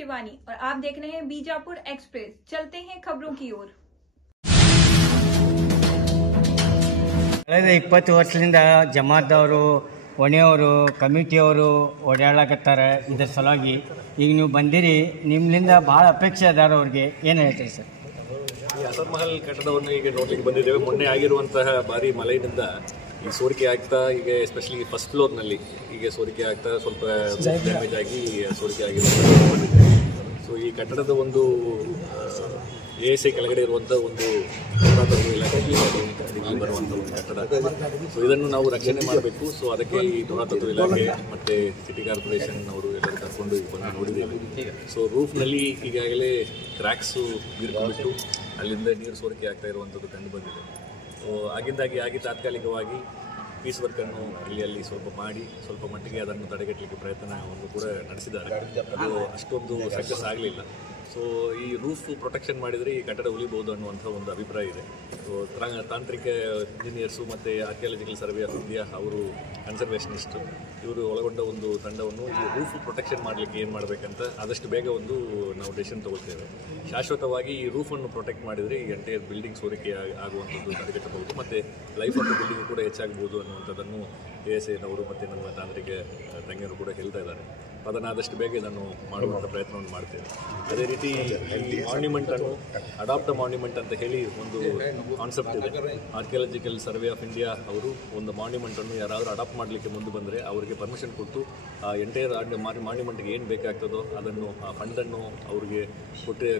शिवानी और आप देख रहे हैं बीजापुर एक्सप्रेस। चलते हैं खबरों की ओर। ಕಳೆದ 20 ವರ್ಷದಿಂದ ಜಮಾತ್ದವರು ಒಣೆಯವರು ಕಮಿಟಿಯವರು ಓಡಾಡಕತ್ತಾರೆ. ಇದರ ಸಲುವಾಗಿ ಈಗ ನೀವು ಬಂದಿರಿ, ನಿಮ್ಮಿಂದ ಭಾಳ ಅಪೇಕ್ಷೆ ಅದಾರ. ಅವ್ರಿಗೆ ಏನು ಹೇಳ್ತೀರಿ ಸರ್? ಈ ಅಸರ್ ಮಹಲ್ ಕಟ್ಟಡವನ್ನು ಈಗ ನೋಡ್ಲಿಕ್ಕೆ ಬಂದಿದ್ದೇವೆ. ಮೊನ್ನೆ ಆಗಿರುವಂತಹ ಭಾರಿ ಮಳೆಯಿಂದ ಈ ಸೋರಿಕೆ ಆಗ್ತಾ, ಈಗ ಎಸ್ಪೆಷಲಿ ಫಸ್ಟ್ ಫ್ಲೋರ್ನಲ್ಲಿ ಈಗ ಸೋರಿಕೆ ಆಗ್ತಾ ಸ್ವಲ್ಪ ಡ್ಯಾಮೇಜ್ ಆಗಿ ಸೋರಿಕೆ ಆಗಿರುವಂಥ. ಸೊ ಈ ಕಟ್ಟಡದ ಒಂದು ASI ಕೆಳಗಡೆ ಇರುವಂಥ ಒಂದು ಇಲಾಖೆಗೆ ಬರುವಂಥ ಒಂದು ಕಟ್ಟಡ. ಸೊ ಇದನ್ನು ನಾವು ರಕ್ಷಣೆ ಮಾಡಬೇಕು. ಸೊ ಅದಕ್ಕೆ ಈ ಪುರಾತತ್ವ ಇಲಾಖೆ ಮತ್ತು ಸಿಟಿ ಕಾರ್ಪೊರೇಷನ್ ಅವರು ಎಲ್ಲರೂ ಕರ್ಕೊಂಡು ಬಂದು ನೋಡಿದ್ದೇವೆ. ಸೊ ರೂಫ್ನಲ್ಲಿ ಈಗಾಗಲೇ ಕ್ರ್ಯಾಕ್ಸು ಬೀರ್ಕೊಂಡ್ಬಿಟ್ಟು ಅಲ್ಲಿಂದ ನೀರು ಸೋರಿಕೆ ಆಗ್ತಾ ಇರುವಂಥದ್ದು ಕಂಡು ಬಂದಿದೆ. ಸೊ ಆಗಿಂದಾಗಿ ತಾತ್ಕಾಲಿಕವಾಗಿ ಪೀಸ್ ವರ್ಕನ್ನು ಅಲ್ಲಿ ಸ್ವಲ್ಪ ಮಾಡಿ ಸ್ವಲ್ಪ ಮಟ್ಟಿಗೆ ಅದನ್ನು ತಡೆಗಟ್ಟಲಿಕ್ಕೆ ಪ್ರಯತ್ನವನ್ನು ಕೂಡ ನಡೆಸಿದ್ದಾರೆ. ಅದು ಅಷ್ಟೊಂದು ಸಕ್ಸಸ್ ಆಗಲಿಲ್ಲ. ಸೊ ಈ ರೂಫ್ ಪ್ರೊಟೆಕ್ಷನ್ ಮಾಡಿದರೆ ಈ ಕಟ್ಟಡ ಉಳಿಬಹುದು ಅನ್ನುವಂಥ ಒಂದು ಅಭಿಪ್ರಾಯ ಇದೆ. ಸೊ ತಾಂತ್ರಿಕ ಇಂಜಿನಿಯರ್ಸು ಮತ್ತು ಆರ್ಕಿಯಾಲಜಿಕಲ್ ಸರ್ವೆ ಆಫ್ ಇಂಡಿಯಾ ಅವರು ಕನ್ಸರ್ವೇಷನಿಸ್ಟ್ ಇವರು ಒಳಗೊಂಡ ಒಂದು ತಂಡವನ್ನು ಈ ರೂಫ್ ಪ್ರೊಟೆಕ್ಷನ್ ಮಾಡಲಿಕ್ಕೆ ಏನು ಮಾಡಬೇಕಂತ ಆದಷ್ಟು ಬೇಗ ಒಂದು ನಾವು ಡೆಸಿಷನ್ ತಗೊಳ್ತೇವೆ. ಶಾಶ್ವತವಾಗಿ ಈ ರೂಫನ್ನು ಪ್ರೊಟೆಕ್ಟ್ ಮಾಡಿದರೆ ಈ ಎಂಟೈರ್ ಬಿಲ್ಡಿಂಗ್ ಸೋರಿಕೆ ಆಗುವಂಥದ್ದು ತಡೆಗಟ್ಟಬಹುದು ಮತ್ತು ಲೈಫ್ ಆಫ್ ದ ಬಿಲ್ಡಿಂಗ್ ಕೂಡ ಹೆಚ್ಚಾಗಬಹುದು ಅನ್ನುವಂಥದ್ದನ್ನು ASIನವರು ಮತ್ತು ನಮ್ಮ ತಾಂತ್ರಿಕ ತಂಗಿಯರು ಕೂಡ ಹೇಳ್ತಾ ಇದ್ದಾರೆ. ಅದನ್ನಾದಷ್ಟು ಬೇಗ ಇದನ್ನು ಮಾಡುವಂಥ ಪ್ರಯತ್ನವನ್ನು ಮಾಡ್ತೇವೆ. ಅದೇ ರೀತಿ ಈ ಮಾನ್ಯುಮೆಂಟನ್ನು ಅಡಾಪ್ಟ್ ಮಾನ್ಯುಮೆಂಟ್ ಅಂತ ಹೇಳಿ ಒಂದು ಕಾನ್ಸೆಪ್ಟ್ ಇದೆ. ಆರ್ಕಿಯಾಲಜಿಕಲ್ ಸರ್ವೆ ಆಫ್ ಇಂಡಿಯಾ ಅವರು ಒಂದು ಮಾನ್ಯುಮೆಂಟನ್ನು ಯಾರಾದರೂ ಅಡಾಪ್ಟ್ ಮಾಡಲಿಕ್ಕೆ ಮುಂದೆ ಬಂದರೆ ಅವರಿಗೆ ಪರ್ಮಿಷನ್ ಕೊಟ್ಟು ಆ ಎಂಟೈರ್ ಮಾನ್ಯುಮೆಂಟ್ಗೆ ಏನು ಬೇಕಾಗ್ತದೋ ಅದನ್ನು ಆ ಫಂಡನ್ನು ಅವರಿಗೆ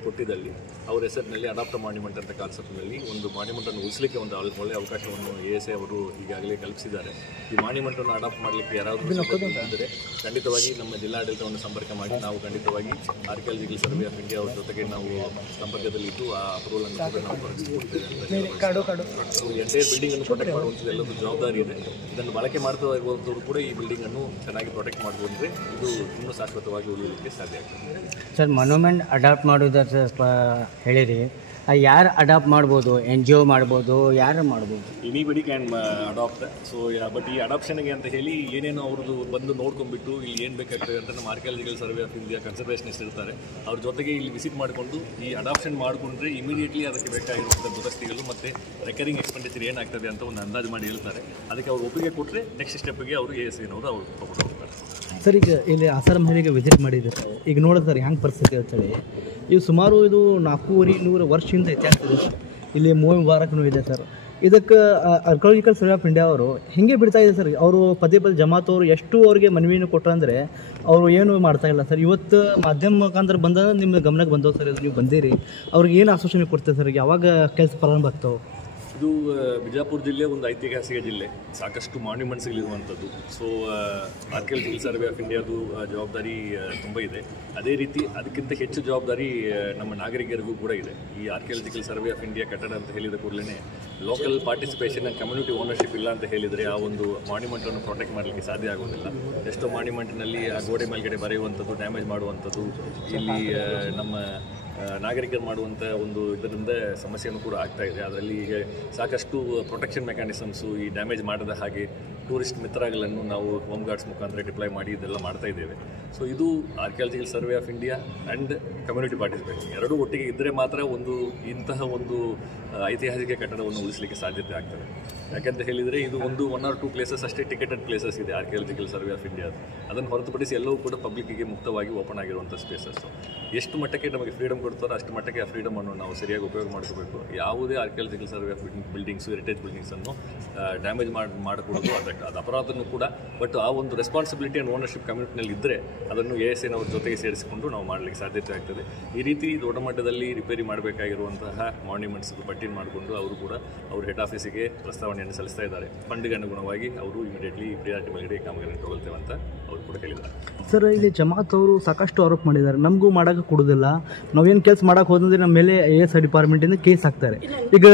ಕೊಟ್ಟಿದ್ದಲ್ಲಿ ಅವ್ರ ಹೆಸರಿನಲ್ಲಿ ಅಡಾಪ್ಟ್ ಮಾನ್ಯುಮೆಂಟ್ ಅಂತ ಕಾನ್ಸೆಪ್ಟ್ನಲ್ಲಿ ಒಂದು ಮಾನ್ಯುಮೆಂಟನ್ನು ಉಳಿಸಲಿಕ್ಕೆ ಒಂದು ಒಳ್ಳೆಯ ಅವಕಾಶವನ್ನು ASI ಅವರು ಈಗಾಗಲೇ ಕಲ್ಪಿಸಿದ್ದಾರೆ. ಈ ಮಾನ್ಯುಮೆಂಟನ್ನು ಅಡಾಪ್ಟ್ ಮಾಡಲಿಕ್ಕೆ ಯಾರಾದರೂ ಅಂದರೆ ಖಂಡಿತವಾಗಿ ನಮ್ಮ ಜಿಲ್ಲಾಡಳಿತವನ್ನು ಸಂಪರ್ಕ ಮಾಡಿ ನಾವು ಖಂಡಿತವಾಗಿ ಆರ್ಕಿಯಾಲಜಿಕಲ್ ಸರ್ವೆ ಆಫ್ ಇಂಡಿಯಾ ಅವ್ರ ಜೊತೆಗೆ ನಾವು ಸಂಪರ್ಕದಲ್ಲಿದ್ದು ಆ ಅಪ್ರೂವಲ್ ಅನ್ನು ಕೂಡ ನಾವು ಹೊರಡಿಸಿಕೊಡ್ತೇವೆ ಅಂತ. ಎಂಟೈರ್ ಬಿಲ್ಡಿಂಗ್ ಅನ್ನು ಪ್ರೊಟೆಕ್ಟ್ ಮಾಡುವಂಥದ್ದು ಎಲ್ಲದೂ ಜವಾಬ್ದಾರಿ ಇದೆ. ಇದನ್ನು ಬಳಕೆ ಮಾಡ್ತಾ ಇರುವಂಥವ್ರು ಕೂಡ ಈ ಬಿಲ್ಡಿಂಗ್ ಅನ್ನು ಚೆನ್ನಾಗಿ ಪ್ರೊಟೆಕ್ಟ್ ಮಾಡಿಕೊಂಡ್ರೆ ಇದು ಇನ್ನೂ ಶಾಶ್ವತವಾಗಿ ಉಳಿಯಲಿಕ್ಕೆ ಸಾಧ್ಯ ಆಗ್ತದೆ. ಸರ್, ಮಾನ್ಯುಮೆಂಟ್ ಅಡಾಪ್ಟ್ ಮಾಡೋದು ಸ್ವಲ್ಪ ಹೇಳಿರಿ. ಯಾರು ಅಡಾಪ್ಟ್ ಮಾಡ್ಬೋದು? NGO ಮಾಡ್ಬೋದು, ಯಾರು ಮಾಡ್ಬೋದು? Anybody can adopt. So but ಈ ಅಡಾಪ್ಷನ್ಗೆ ಅಂತ ಹೇಳಿ ಏನೇನೋ ಅವ್ರದ್ದು ಬಂದು ನೋಡ್ಕೊಂಡ್ಬಿಟ್ಟು ಇಲ್ಲಿ ಏನು ಬೇಕಾಗ್ತದೆ ಅಂತ ನಮ್ಮ archaeological survey of India conservationist ಇರ್ತಾರೆ. ಅವ್ರ ಜೊತೆಗೆ ಇಲ್ಲಿ ವಿಸಿಟ್ ಮಾಡಿಕೊಂಡು ಈ ಅಡಾಪ್ಷನ್ ಮಾಡಿಕೊಂಡ್ರೆ ಇಮಿಡಿಯೇಟ್ಲಿ ಅದಕ್ಕೆ ಬೇಕಾಗಿರುವಂಥ ದುರಸ್ತಿಗಳು ಮತ್ತು ರೆಕರಿಂಗ್ ಎಕ್ಸ್ಪೆಂಡಿಚರ್ ಏನಾಗ್ತದೆ ಅಂತ ಒಂದು ಅಂದಾಜು ಮಾಡಿ ಹೇಳ್ತಾರೆ. ಅದಕ್ಕೆ ಅವ್ರು ಒಪ್ಪಿಗೆ ಕೊಟ್ಟರೆ ನೆಕ್ಸ್ಟ್ ಸ್ಟೆಪ್ಗೆ ಅವರು ASIನವರು ಅವ್ರು ತಗೊಂಡು ಹೋಗ್ತಾರೆ. ಸರ್, ಈಗ ಇಲ್ಲಿ ಅಸರ್ ಮಹಲಿಗೆ ವಿಸಿಟ್ ಮಾಡಿದ್ದಾರೆ. ಈಗ ನೋಡಿದ್ರೆ ಹೆಂಗೆ ಪರಿಸ್ಥಿತಿ ಅಂತೇಳಿ ಇವು ಸುಮಾರು ಇದು 400 ವರ್ಷದಿಂದ ಇತಿಹಾಸ ಇದೆ ಸರ್. ಇಲ್ಲಿ ಮುಬಾರಕ್ನೂ ಇದೆ ಸರ್. ಇದಕ್ಕೆ ಆರ್ಕಿಯಾಲಜಿಕಲ್ ಸರ್ವೆ ಆಫ್ ಇಂಡಿಯಾ ಅವರು ಹಿಂಗೆ ಬಿಡ್ತಾ ಇದೆ ಸರ್. ಅವರು ಪದೇ ಜಮಾತ್ ಅವರು ಎಷ್ಟು ಅವ್ರಿಗೆ ಮನವಿಯನ್ನು ಕೊಟ್ಟರಂದರೆ ಅವರು ಏನು ಮಾಡ್ತಾ ಇಲ್ಲ ಸರ್. ಇವತ್ತು ಮಾಧ್ಯಮ ಮುಖಾಂತರ ಬಂದ ನಿಮ್ಮ ಗಮನಕ್ಕೆ ಬಂದವು ಸರ್. ಇದು ನೀವು ಬಂದಿರಿ, ಅವ್ರಿಗೆ ಏನು ಆಶ್ವಾಸನೆ ಕೊಡ್ತೇವೆ ಸರ್? ಯಾವಾಗ ಕೆಲಸ ಪ್ರಾರಂಭ ಆಗ್ತಾವೆ? ಇದು ಬಿಜಾಪುರ ಜಿಲ್ಲೆ ಒಂದು ಐತಿಹಾಸಿಕ ಜಿಲ್ಲೆ, ಸಾಕಷ್ಟು ಮಾನ್ಯುಮೆಂಟ್ಸ್ಗಳಿರುವಂಥದ್ದು. ಸೊ ಆರ್ಕಿಯಾಲಜಿಕಲ್ ಸರ್ವೆ ಆಫ್ ಇಂಡಿಯಾದು ಜವಾಬ್ದಾರಿ ತುಂಬ ಇದೆ. ಅದೇ ರೀತಿ ಅದಕ್ಕಿಂತ ಹೆಚ್ಚು ಜವಾಬ್ದಾರಿ ನಮ್ಮ ನಾಗರಿಕರಿಗೂ ಕೂಡ ಇದೆ. ಈ ಆರ್ಕಿಯಾಲಜಿಕಲ್ ಸರ್ವೆ ಆಫ್ ಇಂಡಿಯಾ ಕಟ್ಟಡ ಅಂತ ಹೇಳಿದ ಕೂಡಲೇ local participation and community ownership ಇಲ್ಲ ಅಂತ ಹೇಳಿದರೆ ಆ ಒಂದು ಮಾನ್ಯುಮೆಂಟನ್ನು ಪ್ರೊಟೆಕ್ಟ್ ಮಾಡಲಿಕ್ಕೆ ಸಾಧ್ಯ ಆಗೋದಿಲ್ಲ. ಎಷ್ಟೋ ಮಾನ್ಯುಮೆಂಟ್ನಲ್ಲಿ ಆ ಗೋಡೆ ಮೇಲ್ಗಡೆ ಬರೆಯುವಂಥದ್ದು, ಡ್ಯಾಮೇಜ್ ಮಾಡುವಂಥದ್ದು, ಇಲ್ಲಿ ನಮ್ಮ ನಾಗರಿಕರು ಮಾಡುವಂಥ ಒಂದು ಇದರಿಂದ ಸಮಸ್ಯೆಯನ್ನು ಕೂಡ ಆಗ್ತಾ ಇದೆ. ಅದರಲ್ಲಿ ಈಗ ಸಾಕಷ್ಟು ಪ್ರೊಟೆಕ್ಷನ್ ಮೆಕ್ಯಾನಿಸಮ್ಸು ಈ ಡ್ಯಾಮೇಜ್ ಮಾಡದ ಹಾಗೆ ಟೂರಿಸ್ಟ್ ಮಿತ್ರಗಳನ್ನು ನಾವು ಹೋಮ್ ಗಾರ್ಡ್ಸ್ ಮುಖಾಂತರ ಡಿಪ್ಲಾಯ್ ಮಾಡಿ ಇದೆಲ್ಲ ಮಾಡ್ತಾ ಇದ್ದೇವೆ. ಸೊ ಇದು archaeological survey of India and community participation ಎರಡೂ ಒಟ್ಟಿಗೆ ಇದ್ದರೆ ಮಾತ್ರ ಇಂತಹ ಒಂದು ಐತಿಹಾಸಿಕ ಕಟ್ಟಡವನ್ನು ಉಳಿಸಲಿಕ್ಕೆ ಸಾಧ್ಯತೆ ಆಗ್ತದೆ. ಯಾಕಂತ ಹೇಳಿದರೆ ಇದು 1 or 2 ಪ್ಲೇಸಸ್ ಅಷ್ಟೇ ಟಿಕೆಟೆಡ್ ಪ್ಲೇಸಸ್ ಇದೆ ಆರ್ಕಿಯಾಲಜಿಕಲ್ ಸರ್ವೆ ಆಫ್ ಇಂಡಿಯಾದ. ಅದನ್ನು ಹೊರತುಪಡಿಸಿ ಎಲ್ಲವೂ ಕೂಡ ಪಬ್ಲಿಕ್ಕಿಗೆ ಮುಕ್ತವಾಗಿ ಓಪನ್ ಆಗಿರುವಂಥ ಸ್ಪೇಸಸ್ಸು. ಎಷ್ಟು ಮಟ್ಟಕ್ಕೆ ನಮಗೆ ಫ್ರೀಡಮ್ ಕೊಡ್ತಾರೋ ಅಷ್ಟು ಮಟ್ಟಕ್ಕೆ ಆ ಫ್ರೀಡಮನ್ನು ನಾವು ಸರಿಯಾಗಿ ಉಪಯೋಗ ಮಾಡ್ಕೋಬೇಕು. ಯಾವುದೇ archaeological survey of buildings, heritage ಬಿಲ್ಡಿಂಗ್ಸನ್ನು ಡ್ಯಾಮೇಜ್ ಮಾಡಿಕೊಡೋದು ಅದು ಅಪರಾಧನೂ ಕೂಡ. ಬಟ್ ಆ ಒಂದು ರೆಸ್ಪಾನ್ಸಿಬಿಲಿಟಿ ಆ್ಯಂಡ್ ಓನರ್ಶಿಪ್ ಕಮ್ಯುನಿಟಿನಲ್ಲಿ ಇದ್ದರೆ ಅದನ್ನು ASIನವ್ರ ಜೊತೆಗೆ ಸೇರಿಸಿಕೊಂಡು ನಾವು ಮಾಡಲಿಕ್ಕೆ ಸಾಧ್ಯತೆ ಆಗ್ತದೆ. ಈ ರೀತಿ ದೊಡ್ಡ ಮಟ್ಟದಲ್ಲಿ ರಿಪೇರಿ ಮಾಡಬೇಕಾಗಿರುವಂತಹ ಮಾನ್ಯುಮೆಂಟ್ಸ್ ಪಟ್ಟಿನ ಮಾಡಿಕೊಂಡು ಅವರು ಕೂಡ ಅವ್ರ ಹೆಡ್ ಆಫೀಸಿಗೆ ಪ್ರಸ್ತಾವನೆಯನ್ನು ಸಲ್ಲಿಸ್ತಾ ಇದ್ದಾರೆ. ಫಂಡ್ಗೆ ಅನುಗುಣವಾಗಿ ಅವರು ಇಮಿಡಿಯೇಟ್ಲಿ ಪ್ರಿಯಾರಿಟಿ ಮೇಲ್ಗಡೆ ಕಾಮಗಾರಿ ತಗೊಳ್ತೇವೆ ಅಂತ ಅವರು ಕೂಡ ಹೇಳಿದ್ದಾರೆ. ಸರ್, ಇಲ್ಲಿ ಜಮಾತ್ ಅವರು ಸಾಕಷ್ಟು ಆರೋಪ ಮಾಡಿದ್ದಾರೆ. ನಮಗೂ ಮಾಡೋಕ್ಕೆ ಕೊಡೋದಿಲ್ಲ, ನಾವೇನು ಕೆಲಸ ಮಾಡೋಕೆ ಹೋದಂದ್ರೆ ನಮ್ಮ ಮೇಲೆ ASI ಡಿಪಾರ್ಟ್ಮೆಂಟಿಂದ ಕೇಸ್ ಹಾಕ್ತಾರೆ. ಈಗ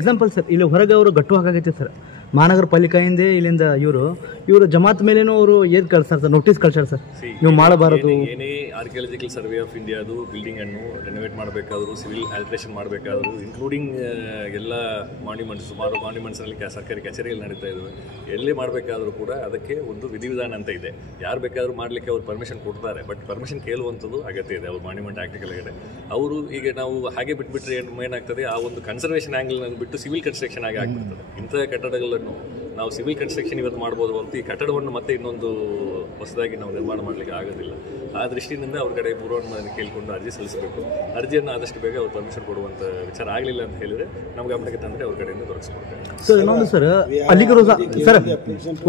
ಎಕ್ಸಾಂಪಲ್ ಸರ್, ಇಲ್ಲಿ ಹೊರಗೆ ಅವರು ಗಟ್ಟು ಹಾಕಾಗೈತೆ ಸರ್. ಮಹಾನಗರ ಪಾಲಿಕೆಯಿಂದ ಇಲ್ಲಿಂದ ಇವರು ಜಮಾತ್ ಮೇಲೇನೂ ಅವರು ಏನು ಕಳ್ಸಾರ ಸರ್, ನೋಟಿಸ್ ಕಳ್ಸಾರ ಸರ್, ನೀವು ಮಾಡಬಾರದು. ಏನೇ ಆರ್ಕಿಯಾಲಜಿಕಲ್ ಸರ್ವೆ ಆಫ್ ಇಂಡಿಯಾದು ಬಿಲ್ಡಿಂಗ್ ಅನ್ನು ರೆನೋವೇಟ್ ಮಾಡಬೇಕಾದ್ರು, ಸಿವಿಲ್ ಆಲ್ಟ್ರೇಷನ್ ಮಾಡಬೇಕಾದ್ರು, ಇನ್ಕ್ಲೂಡಿಂಗ್ ಎಲ್ಲ ಮಾನ್ಯುಮೆಂಟ್ಸ್, ಸುಮಾರು ಮಾನ್ಯುಮೆಂಟ್ಸ್ನಲ್ಲಿ ಸರ್ಕಾರಿ ಕಚೇರಿಗಳು ನಡೀತಾ ಇದ್ದಾವೆ. ಎಲ್ಲೇ ಮಾಡಬೇಕಾದ್ರೂ ಕೂಡ ಅದಕ್ಕೆ ಒಂದು ವಿಧಿವಿಧಾನ ಅಂತ ಇದೆ. ಯಾರು ಬೇಕಾದರೂ ಮಾಡಲಿಕ್ಕೆ ಅವ್ರು ಪರ್ಮಿಷನ್ ಕೊಡ್ತಾರೆ, ಬಟ್ ಪರ್ಮಿಷನ್ ಕೇಳುವಂಥದ್ದು ಅಗತ್ಯ ಇದೆ ಅವ್ರು ಮಾನ್ಯುಮೆಂಟ್ ಆ್ಯಕ್ಟ್ ಕೆಳಗಡೆ. ಅವರು ಈಗ ನಾವು ಹಾಗೆ ಬಿಟ್ಬಿಟ್ರೆ ಏನಾಗ್ತದೆ, ಆ ಒಂದು ಕನ್ಸರ್ವೇಷನ್ ಆ್ಯಂಗಲ್ನ ಬಿಟ್ಟು ಸಿವಿಲ್ ಕನ್ಸ್ಟ್ರಕ್ಷನ್ ಆಗಿ ಆಗ್ಬಿಡ್ತದೆ. ಇಂಥ ಕಟ್ಟಡಗಳನ್ನು ನಾವು ಸಿವಿಲ್ ಕನ್ಸ್ಟ್ರಕ್ಷನ್ ಇವತ್ತು ಮಾಡ್ಬೋದು ಹೊರತು ಈ ಕಟ್ಟಡವನ್ನು ಮತ್ತೆ ಇನ್ನೊಂದು ಹೊಸದಾಗಿ ನಾವು ನಿರ್ಮಾಣ ಮಾಡಲಿಕ್ಕೆ ಆಗೋದಿಲ್ಲ. ಆ ದೃಷ್ಟಿಯಿಂದ ಅವ್ರ ಕಡೆ ಪೂರ್ವಾನುಮೋದನೆ ಕೇಳಿಕೊಂಡು ಅರ್ಜಿ ಸಲ್ಲಿಸಬೇಕು. ಅರ್ಜಿಯನ್ನು ಆದಷ್ಟು ಬೇಗ ಅವ್ರು ಪರ್ಮಿಷನ್ ಕೊಡುವಂಥ ವಿಚಾರ ಆಗಲಿಲ್ಲ ಅಂತ ಹೇಳಿದರೆ ನಮ್ಮ ಗಮನಕ್ಕೆ ತಂದರೆ ಅವ್ರ ಕಡೆಯಿಂದ ದೊರಕಿಸ್ಕೊಡ್ತೇವೆ. ಸರ್ ಇನ್ನೊಂದು ಸರ್, ಅಲ್ಲಿಗೆ ಸರ್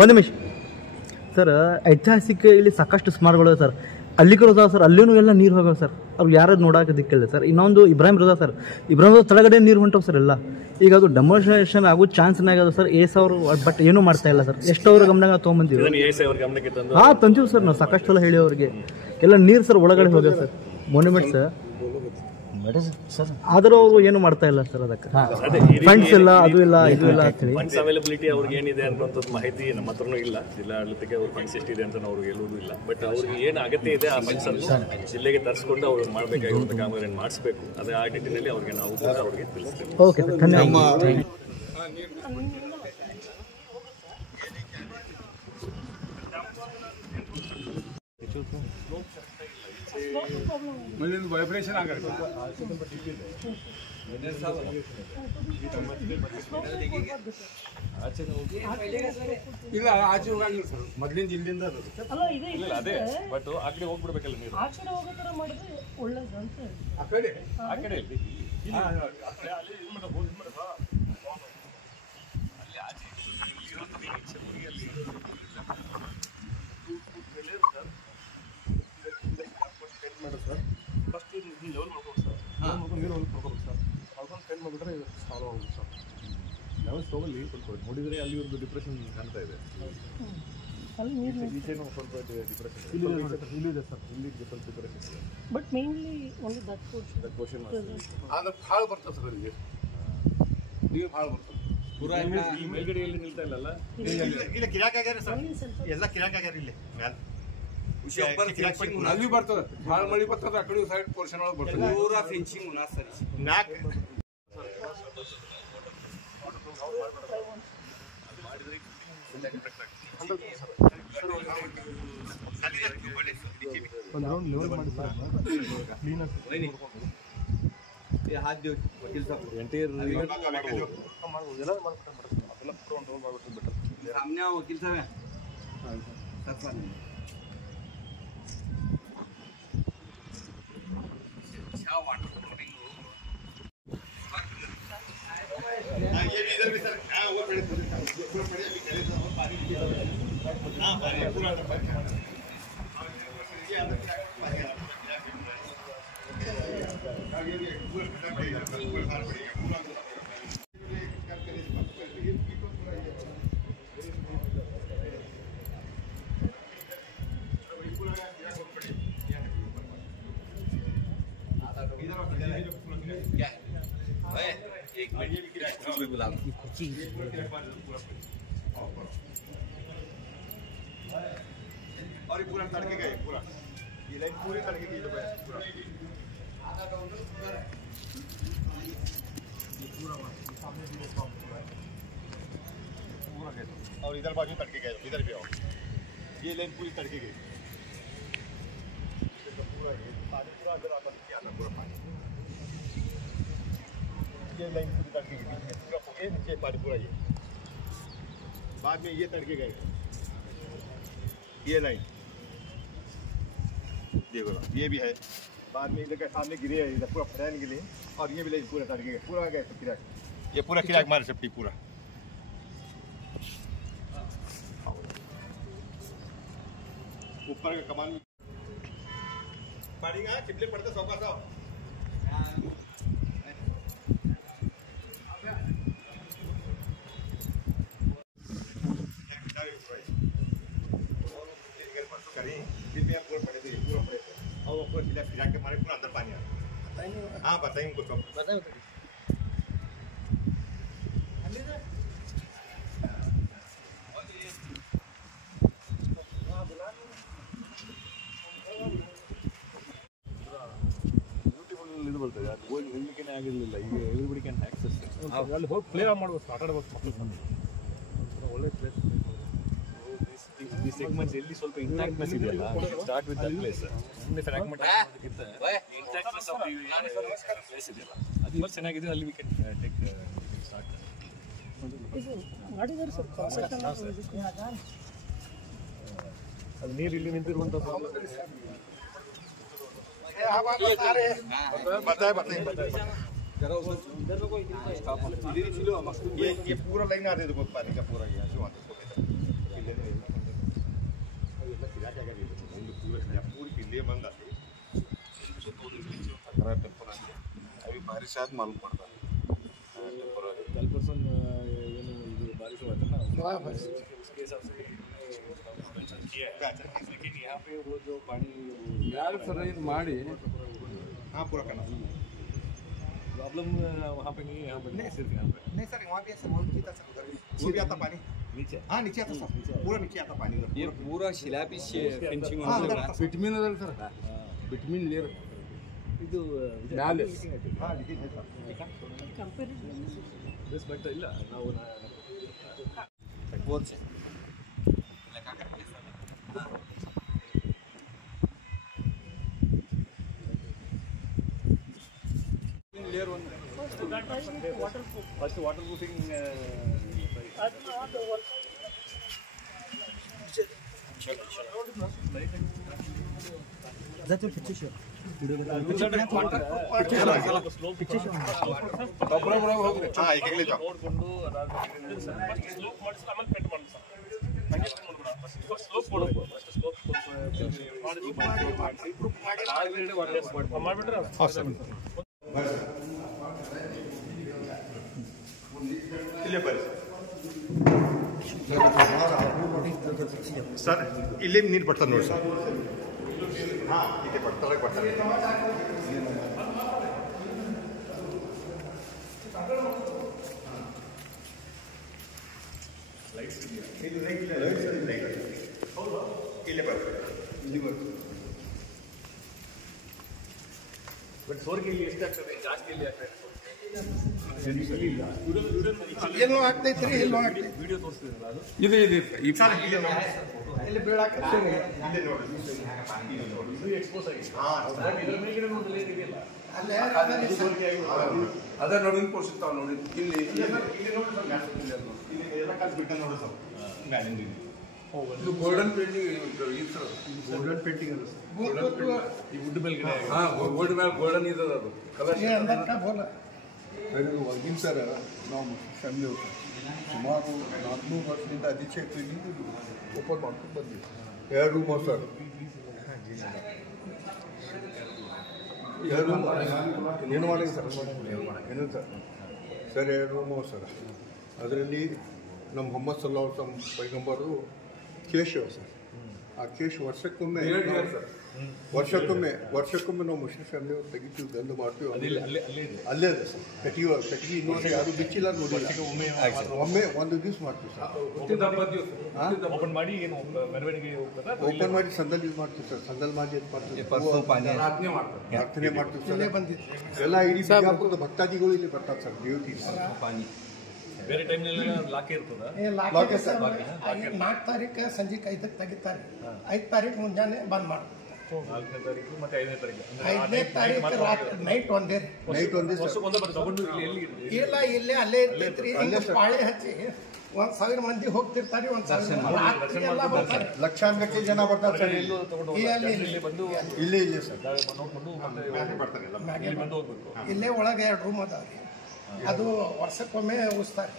ಒಂದು ನಿಮಿಷ ಸರ್, ಐತಿಹಾಸಿಕ ಇಲ್ಲಿ ಸಾಕಷ್ಟು ಸ್ಮಾರಕಗಳು ಸರ್, ಅಲ್ಲಿಗೆ ರೋದ ಸರ್, ಅಲ್ಲಿನೂ ಎಲ್ಲ ನೀರು ಹೋಗ್ಯಾವ ಸರ್, ಅವ್ರು ಯಾರು ನೋಡೋಕೆ ದಿಕ್ಕಿಲ್ಲ ಸರ್. ಇನ್ನೊಂದು ಇಬ್ರಾಹಿಂ ರೋದ ಸರ್, ಇಬ್ರಾಹಿಂ ರೋದ ತಳಗಡೆ ನೀರು ಹೊಂಟವು ಸರ್ ಎಲ್ಲ. ಈಗ ಅದು ಡೆಮೋನ್ಸ್ಟ್ರೇಷನ್ ಆಗೋ ಚಾನ್ಸ್ನಾಗ ಆಗ್ಯದ ಸರ್. ಅವರು ಬಟ್ ಏನೂ ಮಾಡ್ತಾ ಇಲ್ಲ ಸರ್. ಎಷ್ಟು ಅವ್ರ ಗಮನ ತೊಗೊಂಬಂದಿವಿ, ಹಾಂ ತಂದೀವಿ ಸರ್, ನಾವು ಸಾಕಷ್ಟು ಸಲ ಹೇಳಿ ಅವ್ರಿಗೆ. ಎಲ್ಲ ನೀರು ಸರ್ ಒಳಗಡೆ ಹೋಗ್ಯಾವ ಸರ್, ಮಾನ್ಯುಮೆಂಟ್ಸ್ ಸರ್, ಆದರೂ ಅವರು ಏನು ಮಾಡ್ತಾ ಇಲ್ಲ ಸರ್. ಅದಕ್ಕೆ ಫಂಡ್ಸ್ ಇಲ್ಲ, ಅದು ಇಲ್ಲ, ಇದು ಇಲ್ಲ ಅಂತೇಳಿ. ಫಂಡ್ಸ್ ಅವೈಲಬಿಲಿಟಿ ಅವ್ರಿಗೆ ಏನಿದೆ ಅನ್ನೋಂಥದ್ದು ಮಾಹಿತಿ ನಮ್ಮ ಹತ್ರನೂ ಇಲ್ಲ. ಜಿಲ್ಲಾಡಳಿತಕ್ಕೆ ಅವ್ರ ಫಂಡ್ಸ್ ಎಷ್ಟಿದೆ ಅಂತ ಅವ್ರಿಗೆ ಹೇಳುವುದೂ ಇಲ್ಲ. ಬಟ್ ಅವ್ರಿಗೆ ಏನು ಅಗತ್ಯ ಇದೆ ಆ ಫಂಡ್ಸ್ ಅನ್ನು ಜಿಲ್ಲೆಗೆ ತರಿಸ್ಕೊಂಡು ಅವ್ರು ಮಾಡಬೇಕಾಗಿರುವಂಥ ಕಾಮಗಾರಿಯನ್ನು ಮಾಡಿಸ್ಬೇಕು. ಅದೇ ಆ ನಿಟ್ಟಿನಲ್ಲಿ ಅವ್ರಿಗೆ ನಾವು ಕೂಡ ಅವ್ರಿಗೆ ತಿಳಿಸ್ತೇವೆ. ಓಕೆ ಸರ್, ಧನ್ಯವಾದ. ವೈಬ್ರೇಷನ್ ಆಗಲ್ಲ, ಇಲ್ಲ ಆಚೆ ಹೋಗಂಗಿಲ್ಲ ಸರ್, ಮೊದಲಿಂದ ಇಲ್ಲಿಂದ ಅದೇ. ಬಟ್ ಆ ಕಡೆ ಹೋಗ್ಬಿಡ್ಬೇಕಲ್ಲ ನೀರು, ಆ ಕಡೆ ಆ ಕಡೆ ಫಸ್ಟ್ ಲೆವೆಲ್ ಮಾಡ್ಕೊಂಡು ಸರ್, ನೀರು ಹೋಗ್ಬೇಕು ಸರ್, ಅದೊಂದು ಸ್ಪೆಂಡ್ ಮಾಡಿಬಿಟ್ರೆ ಸಾಲ್ವ್ ಆಗುತ್ತೆ ಸರ್. ಲೆವೆಲ್ ತಗೊಳ್ಳಿ ಸ್ವಲ್ಪ ನೋಡಿದರೆ ಅಲ್ಲಿ ಒಂದು ಡಿಪ್ರೆಷನ್ ಕಾಣ್ತಾ ಇದೆ. ಈಚೆನೂ ಸ್ವಲ್ಪ ಡಿಪ್ರೆಷನ್ ಇಲ್ಲಿದೆ ಸರ್, ಇಲ್ಲಿ ಸ್ವಲ್ಪ ಡಿಪ್ರೆಷನ್ ಇದೆ. But mainly only that portion ಆದ್ರೆ ಭಾಳ ಬರ್ತದೆ ಸರ್, ಅಲ್ಲಿಗೆ ನೀರು ಭಾಳ ಬರ್ತದೆ. ಪೂರಾ ಈ ಮೇಲ್ಗಡೆಯಲ್ಲಿ ನಿಲ್ತಾ ಇಲ್ಲಲ್ಲ, ಇಲ್ಲ ಕಿರಾಕ್ ಆಗ್ಯಾರ ಸರ್, ಎಲ್ಲ ಕಿರಾಕ್ ಆಗ್ಯಾರ ಇಲ್ಲಿ ಅಲ್ಲಿ ಬರ್ತದೆ. ಭಾಳ ಮಳೆ ಬರ್ತದೆ, ಆ ಕಡೆ ಸೈಡ್ ಪೋರ್ಷನ್ ಒಳಗೆ ಬರ್ತದೆ. ಪೂರಾ ಫಿನಿಶಿಂಗ್ ನಾಕ್ ಒಂದು ರೌಂಡ್ ಲೆವೆಲ್ ಮಾಡಿ ಸರ್, ಕ್ಲೀನಾಗಿ ಎಂಟೈರ್ ಮಾಡ್ಬೋದು. ಎಲ್ಲ ಮಾಡ್ಬಿಟ್ಟು ಅದೆಲ್ಲ ಪೂರ ಒಂದು ರೌಂಡ್ ಮಾಡ್ಬಿಟ್ಟು ಬೆಟರ್. सामने वकील साहब हैं। ये भी इधर भी सर, वो पड़े अभी करे तो पानी पानी पूरा ये अंदर पानी आ रहा है, ये भी पूरा पड़ेगा, पूरा सार पड़ेगा पूरा एक मिनट बुला और ये पूरा तड़के गए, पूरा ये लाइन पूरी तड़के गई तो पूरा पूरा गए और इधर बाजू तड़के गए, इधर भी आओ, ये लाइन पूरी तड़के गई पूरा, ये पानी पूरा अंदर आता पूरा पानी, ये लाइन पूरी तड़के गई पूरा, ये नीचे पानी पूरा, ये बाद में ये तड़के गए, ये लाइन देखो ये भी है, बाद में इधर सामने गिरे है, इधर पूरा फैन गिरे और ये भी लाइन पूरा तड़के गए, पूरा गए किराक, ये पूरा किराक मारे सबकी पूरा ऊपर का कमान पानी का चिपले पड़ते सौ का सौ फिरा के मारे पूरा अंदर पानी आ रहा है। हाँ बताइए उनको सब बताइए। ಅಲ್ಲಿ ಹೋಗಿ ಪ್ಲೇ ಮಾಡ್ಬೇಕು, ಆಟ ಆಡ್ಬೇಕು ಮಕ್ಕಳು. ಒಳ್ಳೆ ಪ್ಲೇಸ್. ಈ ಸೆಗ್ಮೆಂಟ್ ಎಲ್ಲಿ ಸ್ವಲ್ಪ ಇಂಟ್ಯಾಕ್ಟ್ನೆಸ್ ಇದೆಯಲ್ಲ, ಸ್ಟಾರ್ಟ್ ವಿತ್ ದಟ್ ಪ್ಲೇಸ್. ಸುಮ್ಮನೆ ಫ್ರಾಗ್ಮೆಂಟ್ ಮಾಡೋದಕ್ಕಿಂತ ಇಂಟ್ಯಾಕ್ಟ್ನೆಸ್ ಆಫ್ ದಿ ಪ್ಲೇಸ್ ಇದೆಯಲ್ಲ, ಅದು ಇವಾಗ ಚೆನ್ನಾಗಿದೆ. ಅಲ್ಲಿ ವಿ ಕ್ಯಾನ್ ಟೇಕ್ ಸ್ಟಾರ್ಟ್. ಮಾಡಿದ್ದಾರೆ ಸರ್ ಅದು ನೀರು ಇಲ್ಲಿ ನಿಂತಿರುವಂಥ ये पूरा लाइन आ रही है, पानी का पूरा ये पूरी किले बंद आती अभी बारिश आद मालूम पड़ता है। कल परसों बारिश हुआ था ना, उसके हिसाब से किया है। लेकिन यहाँ पे वो जो पानी माड़ी, हाँ पूरा करना प्रॉब्लम वहाँ पे नहीं है, यहाँ पे नहीं, सिर्फ यहाँ पे नहीं सर। वहाँ भी ऐसा वो भी आता पानी नीचे, हाँ नीचे आता सर, पूरा नीचे आता पानी। ये पूरा शिलापी फेंचिंग बिटमीन सर, बिटमीन लेयर ಇದು ಬಟ್ ಇಲ್ಲ ನಾವು layer one first water proofing sir ಇಲ್ಲಿ ನೀರು ಬರ್ತದೆ ನೋಡಿ ಸರ್. ಹಾಂ ಇಲ್ಲಿ ಬರ್ತಾರೆ ಬಟ್ ಸೋರ್ಗೆ ಇಲ್ಲಿ ಎಷ್ಟಾಗ್ತದೆ, ಜಾಸ್ತಿ ಇಲ್ಲಿ ಆಗ್ತದೆ. ಎಲ್ಲೋ ಆಗ್ತೈತ್ರಿ, ಎಲ್ಲೋ ಆಗ್ತೈತಿ. ವಿಡಿಯೋ ತೋರಿಸ್ತಿದ್ರಲ್ಲ ಅದು ಇದು ಇದು ಎಕ್ಸ್ಪೋಸ್ ಆಗಿದೆ. ಇದರ ಮೇಲ್ಗಡೆ ನೋಡಿದ್ರೆ ಏನಿದೆಯಲ್ಲ ಅದ ನೋಡಿ ತೋರಿಸ್ತಾವ ನೋಡಿ. ಇಲ್ಲಿ ಎಲ್ಲ ಕಾಸು ಬಿಟ್ಟ ನೋಡಿ ಸರ್. ಇದು ಗೋಲ್ಡನ್ ಪೇಂಟಿಂಗ್, ಗೋಲ್ಡನ್ ಪೇಂಟಿಂಗ್ ಅಲ್ಲ ಸರ್. ಈ ವುಡ್ ಮೇಲ್ಗಡೆ ಗೋಲ್ಡ್ ಮೇಲೆ ಗೋಲ್ಡನ್ ಇದೆ ಅದು ಕಲರ್. ಹೊರಗಿನ ಸರ್ ನಾವು ಫ್ಯಾಮಿಲಿ ಹೋಗ್ತೀವಿ. ಸುಮಾರು 400 ವರ್ಷದಿಂದ ಅಧಿಕ್ಷೇಪ ಓಪನ್ ಮಾಡ್ಕೊಂಡು ಬಂದ್ವಿ. 2 ರೂಮ್ ಸರ್, 2 ರೂಮ್ ಏನು ಮಾಡಿ ಸರ್, ಏನು ಸರ್ 2 ರೂಮು ಸರ್. ಅದರಲ್ಲಿ ನಮ್ಮ ಮೊಹಮ್ಮದ್ ಸಲ್ಲಲ್ಲಾಹು ಅಲೈಹಿ ವಸಲ್ಲಂ ಪೈಗಂಬರು ಕೇಶವ ಸರ್. ಆ ಕೇಶ್ ವರ್ಷಕ್ಕೊಮ್ಮೆ ನಾವು ಮುಸ್ಲಿಂ ಫ್ಯಾಮಿಲಿ ಅವ್ರು ತೆಗಿತೀವಿ, ಗಂದು ಮಾಡ್ತೀವಿ. ಅಲ್ಲೇ ಇದೆ ಸರ್. ಕಟ್ಟಿಗೆ ಇನ್ನೊಂದು ಯಾರು ಬಿಚ್ಚಿಲ್ಲ ನೋಡಿ. ಒಮ್ಮೆ ಒಂದು ದಿವಸ ಮಾಡ್ತೀವಿ ಸರ್. ಓಪನ್ ಮಾಡಿ ಏನು ಮೆರವಣಿಗೆ ಓಪನ್ ಮಾಡಿ ಸಂದಲ್ ಯೂಸ್ ಮಾಡ್ತೀವಿ ಸರ್. ಸಂದಲ್ ಮಾಡಿ ಪ್ರಾರ್ಥನೆ ಮಾಡ್ತೀವಿ ಸರ್. ಎಲ್ಲ ಇಡೀ ಬಿಜಾಪುರದ ಭಕ್ತಾದಿಗಳು ಇಲ್ಲಿ ಬರ್ತಾರೆ ಸರ್. ದೇವತಿ ಬೇರೆ ಟೈಮ್ನಲ್ಲಿ ಲಾಕೆ ಇರ್ತದ. 4 ತಾರೀಕು ಸಂಜೆ 5ಕ್ಕೆ ತೆಗಿತಾರೆ. 5 ತಾರೀಕು ಮುಂಜಾನೆ ಬಂದ್ ಮಾಡ್ತಾರೆ. 4ನೇ ತಾರೀಕು ಮತ್ತೆ 5ನೇ ತಾರೀಕು. 5ನೇ ತಾರೀಕು ರಾತ್ರಿ ನೈಟ್ ಒಂದೇ ವರ್ಷಕ್ಕೊಂದೇ ತಗೊಂಡು ಇಲ್ಲ ಇಲ್ಲೇ ಅಲ್ಲೇ ಇರ್ತೈತ್ರಿ. ಪಾಳೆ ಹಚ್ಚಿ 1000 ಮಂದಿ ಹೋಗ್ತಿರ್ತಾರೆ. 1000 ರಾತ್ರಿ ಎಲ್ಲ ಬರ್ತಾರೆ. ಲಕ್ಷಾಂಗಟ್ಟಲೆ ಜನ ಬರ್ತಾರೆ ಸರ್. ಇಲ್ಲಿ ಬಂದು ಇಲ್ಲೇ ಸರ್ ನೋಡ್ಕೊಂಡು ಬಂದು ಹೋಗ್ಬೇಕು. ಇಲ್ಲೇ ಒಳಗೆ 2 ರೂಮ್ ಅದಾವ್ರಿ. ಅದು ವರ್ಷಕ್ಕೊಮ್ಮೆ ಉಳಿಸ್ತಾರೆ.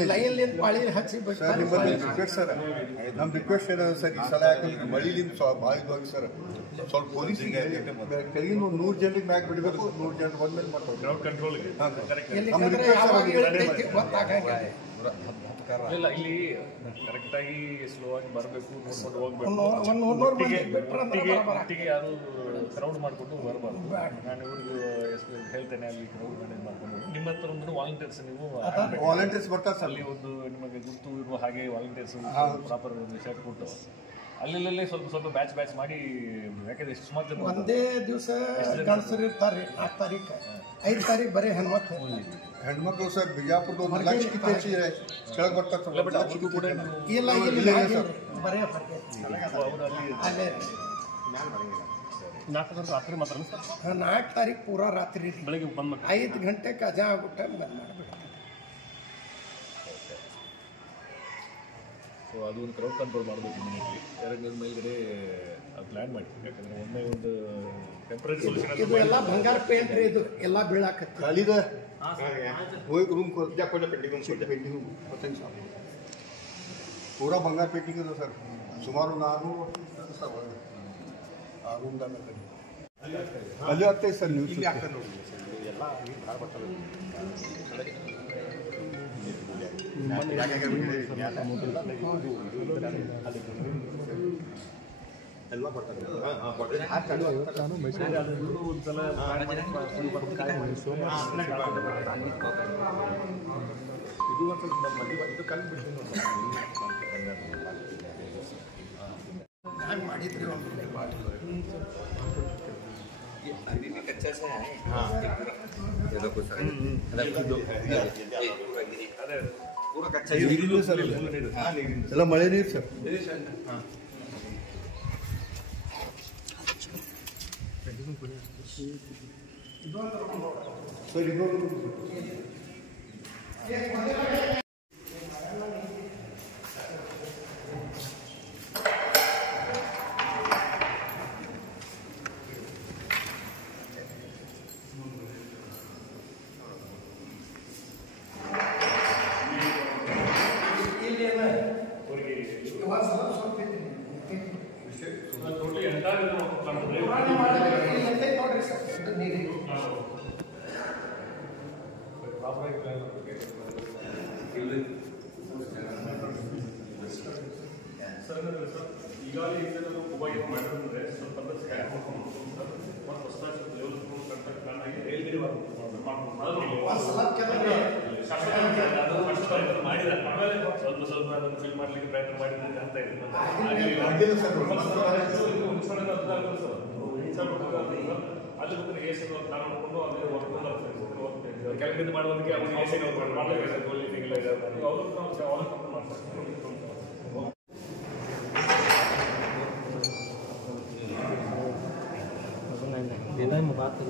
ಲೈನ್ಲಿಂದ ಪಾಳಿ ಹಚ್ಚಿ ಸರ್. ನಿಮ್ಮಲ್ಲಿ ರಿಕ್ವೆಸ್ಟ್ ಸರ್, ನಮ್ಮ ರಿಕ್ವೆಸ್ಟ್ ಏನದ ಸರ್, ಈ ಸಲ ಯಾಕಂದ್ರೆ ಮಳಿಲಿಂದ ಭಾಳ ಇದ್ವಾಗಿ ಸರ್, ಸ್ವಲ್ಪ ಪೊಲೀಸಿಗೆ ಕೈಯಿಂದ 100 ಜನರಿಗೆ ಮ್ಯಾಗ ಬಿಡಬೇಕು. 100 ಜನರು ಬಂದ್ಮೇಲೆ ಮಾಡ್ತಾರೆ ಗ್ರೌಂಡ್ ಕಂಟ್ರೋಲ್ಗೆ. ಇಲ್ಲ ಇಲ್ಲಿ ಕರೆಕ್ಟಾಗಿ ಸ್ಲೋ ಆಗಿ ಬರಬೇಕು, ನೋಡ್ಕೊಂಡು ಹೋಗ್ಬೇಕು. ಒಟ್ಟಿಗೆ ಯಾರು ಕ್ರೌಡ್ ಮಾಡಿಕೊಂಡು ಬರಬಾರ್ದು. ನಾನು ಇವ್ರಿಗೆ ಹೇಳ್ತೇನೆ, ಅಲ್ಲಿ ಕ್ರೌಡ್ ಮ್ಯಾನೇಜ್ ಮಾಡ್ಕೊಂಡು ನಿಮ್ಮ ಹತ್ರ ಒಂದು ವಾಲಂಟಿಯರ್ಸ್ ನೀವು ವಾಲಂಟಿಯರ್ಸ್ ಬರ್ತಾರೆ ಸರ್. ಅಲ್ಲಿ ಒಂದು ನಿಮಗೆ ಗುರ್ತು ಇರುವ ಹಾಗೆ ವಾಲಂಟಿಯರ್ಸ್ ಪ್ರಾಪರ್ ಒಂದು ಶರ್ಟ್ ಕೊಟ್ಟು ಅಲ್ಲೇ ಸ್ವಲ್ಪ ಬ್ಯಾಚ್ ಮಾಡಿ, ಯಾಕಂದ್ರೆ ಎಷ್ಟು ಸುಮಾರು ಜನ ಒಂದೇ ದಿವಸ ಗಂಡಸರು ಇರ್ತಾರೆ 4 ತಾರೀಕು 5 ತಾರೀಕು ಬರೀ ಹೆಣ್ಮಕ್ಳು ಸರ್ ಬಿಜಾಪುರದ ಲಕ್ಷ ಕಿತ್ತಿ ಕೆಳಗೆ ಬರ್ತಾರೆ ಕೂಡ ಇಲ್ಲ ಬರೀ ಅಲ್ಲೇ 4 ರಾತ್ರಿ ಮಾತ್ರ ಸರ್. 4 ತಾರೀಕು ಪೂರಾ ರಾತ್ರಿ ಬೆಳಗ್ಗೆ ಬಂದ್ 5 ಗಂಟೆಗೆ ಅಜಾ ಆಗ್ಬಿಟ್ಟು ಬಂದ್ ಮಾಡಿಬಿಡ್ತಾರೆ. ಸೊ ಅದು ಒಂದು ಕ್ರೌಡ್ ಕಂಟ್ರೋಲ್ ಮಾಡಬೇಕು ಇಮಿಡಿಯೇಟ್ಲಿ. 2 ದಿನದ ಮೇಲ್ಗಡೆ ಅದು ಪ್ಲ್ಯಾನ್ ಮಾಡಿ, ಯಾಕಂದರೆ ಒಮ್ಮೆ ಒಂದು ಟೆಂಪ್ರರಿ ಸೊಲ್ಯೂಷನ್. ಇದು ಎಲ್ಲ ಬಂಗಾರ ಪೇಂಟ್ ರೀ, ಇದು ಎಲ್ಲ ಬೀಳಾಕತ್ತೆ. ಖಾಲಿದ ಹೋಗಿ ರೂಮ್ ಪೆಂಡಿಂಗ್ ಪೂರಾ ಬಂಗಾರ ಪೇಂಟಿಂಗ್ ಇದೆ ಸರ್. ಸುಮಾರು 400 ವರ್ಷ ಸರ್ ಆ ರೂಮ್ದಾಗ ಅಲ್ಲಿ ಆಗ್ತೈತೆ ಸರ್. ನೀವು ಇಲ್ಲಿ ಆಗ್ತದೆ ನೋಡಿ ಎಲ್ಲ ಭಾಳ ಬರ್ತದೆ. ಎಲ್ಲ ಬರ್ತದೆ. ಇದು ಒಂದು ಇದು ಕಲ್ಲು ಬಿಡ್ತೀನಿ ಮಾಡಿದ್ರಿ कच्चा सा है पूरा कच्चा ನೀರಿಲ್ಲ ಸರ್, ಎಲ್ಲ ಮಳೆ ನೀರು ಸರ್. ಸರ್ ಇನ್ನೊಂದು ಸ್ವಲ್ಪ ಅದನ್ನು ಫಿಲ್ ಮಾಡಲಿಕ್ಕೆ ಪ್ರಯತ್ನ ಮಾಡಿದ್ರೆ ಅಂತ ಅಲ್ಲಿ ಬಂದರೆ ಎ ಸಿ ನಾನು ನೋಡಿಕೊಂಡು ಅದೇ ಕೆಳಗಿಂದ ಮಾಡುವುದಕ್ಕೆ ಅವ್ರಿಗೆ ಎ ಸಿ ಮಾಡಲೇಬೇಕು ಅವರು ಮಾಡ್ತಾರೆ.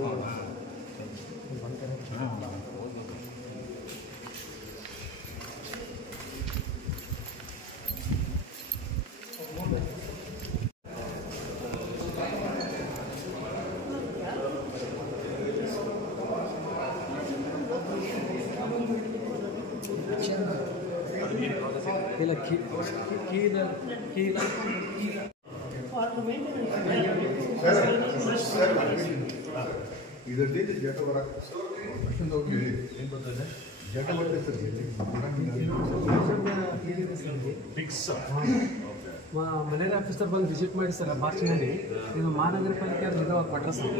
ಇದರಲ್ಲಿ ಜಟ ಬರಕ್ಕೆ ಅಷ್ಟೊಂದು ಹೋಗಿ ಜಟ ಬರ್ತದೆ ಸರ್. ಮಲೇರಿಯಾ ಆಫೀಸರ್ ಬಂದು ವಿಸಿಟ್ ಮಾಡಿ ಸರ್ ಮಾರ್ಚ್ನಲ್ಲಿ. ಇದು ಮಹಾನಗರ ಪಾಲಿಕೆ ನಿಧಾನ ಕೊಟ್ಟರೆ ಸರ್.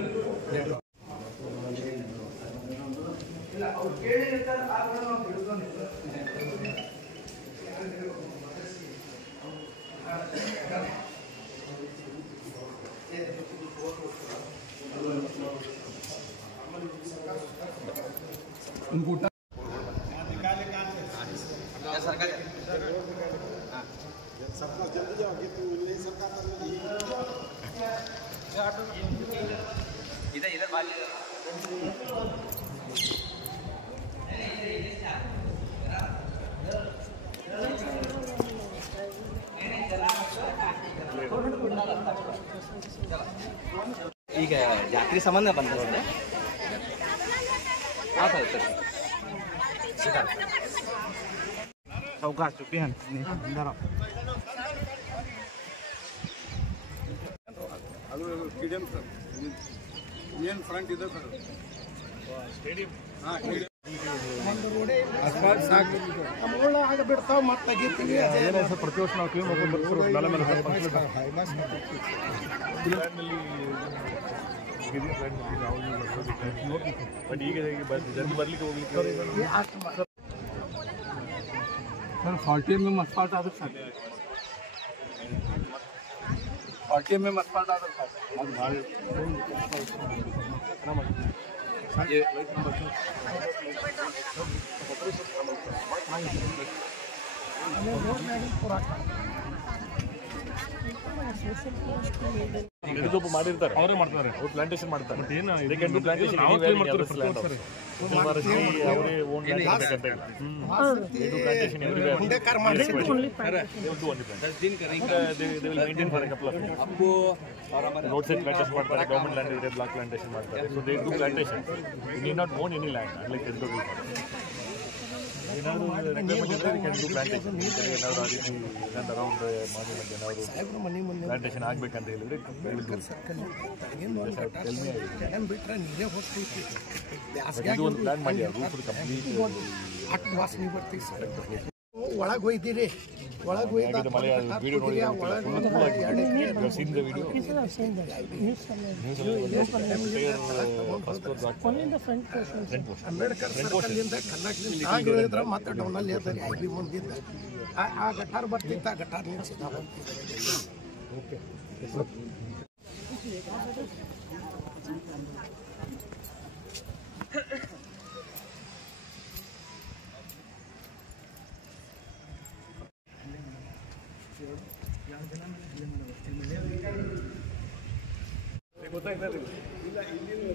ಈಗ ಜಾತ್ರೆ ಸಂಬಂಧ ಬಂದ್ರೆ सावकाश चुकी हैं ಅದು ಸ್ಟೇಡಿಯಂ ಸರ್, ಏನು ಫ್ರಂಟ್ ಇದೆ ಸರ್ ಸ್ಟೇಡಿಯಂ. ಒಂದು ರೋಡೇ ಮುಳ್ಳ ಆಗ ಬಿಡ್ತಾವ ಮತ್ತೆ ತೆಗಿತೀವಿ. ಪ್ರತಿ ವರ್ಷ ನಾವು ಕ್ಲೀನ್ ಮಾಡ್ಕೊಂಡು ಬಟ್ ಈಗ ಜನ ಬರ್ಲಿಕ್ಕೆ ಹೋಗ್ಲಿಕ್ಕೆ ಸರ್ 40 में मस्पाट आदर सर RTM में मत डाल ಇದೊಬ್ಬ ಮಾಡಿರ್ತಾರೆ ಅವರೇ ಮಾಡ್ತಾರೆ ಅವ್ರು ಪ್ಲಾಂಟೇಶನ್ ಮಾಡ್ತಾರೆ ಪ್ಲಾಂಟೇಶನ್ ಅವರೇ ಓನ್ ರೋಡ್ ಸೈಡ್ ಪ್ಲಾಂಟೇಶನ್ ಮಾಡ್ತಾರೆ ಗೌರ್ಮೆಂಟ್ ಲ್ಯಾಂಡ್ ಇದ್ರೆ ಬ್ಲಾಕ್ ಪ್ಲಾಂಟೇಶನ್ ಮಾಡ್ತಾರೆ so they do plantation you need not own any land like ಏನಾದರೂ ರೆಕಮೆಂಡ್ ಇದ್ರೆ ವಿ ಕ್ಯಾನ್ ಡು ಪ್ಲಾಂಟೇಶನ್ ಏನಾದರೂ ಆ ರೀತಿ ಅರೌಂಡ್ ಮಾಡಿ ಮತ್ತೆ ಏನಾದರೂ ಪ್ಲಾಂಟೇಶನ್ ಆಗಬೇಕಂತ ಹೇಳಿದ್ರೆ ಇದು ಒಂದು ಪ್ಲಾನ್ ಮಾಡಿ ರೂಟ್ ಕಂಪ್ಲೀಟ್ ವಾಸನೆ ಬರ್ತೀವಿ ಸರ್ ಒಳಗೆ ಹೋಯ್ತೀರಿ ಒಳಗೆ ಹೋಯ್ತು ಮಳೆ ವಿಡಿಯೋ ಅಂಬೇಡ್ಕರ್ ಸರ್ಕಲ್ನಿಂದ ಕಲ್ಲಾಕ್ಲಿಂದ ಮತ್ತೆ ಡೌನಲ್ಲಿ ಇರ್ತಾರೆ ಐಬಿ ಮುಂದಿದ್ದ ಆ ಗಟಾರ್ ಬರ್ತಿತ್ತು ಆ ಗಟಾರ್ ನಿಲ್ಸಿದ್ದಾವೆ ಗೊತ್ತಾಯ್ತಾ ಇಲ್ಲ ಇಲ್ಲಿ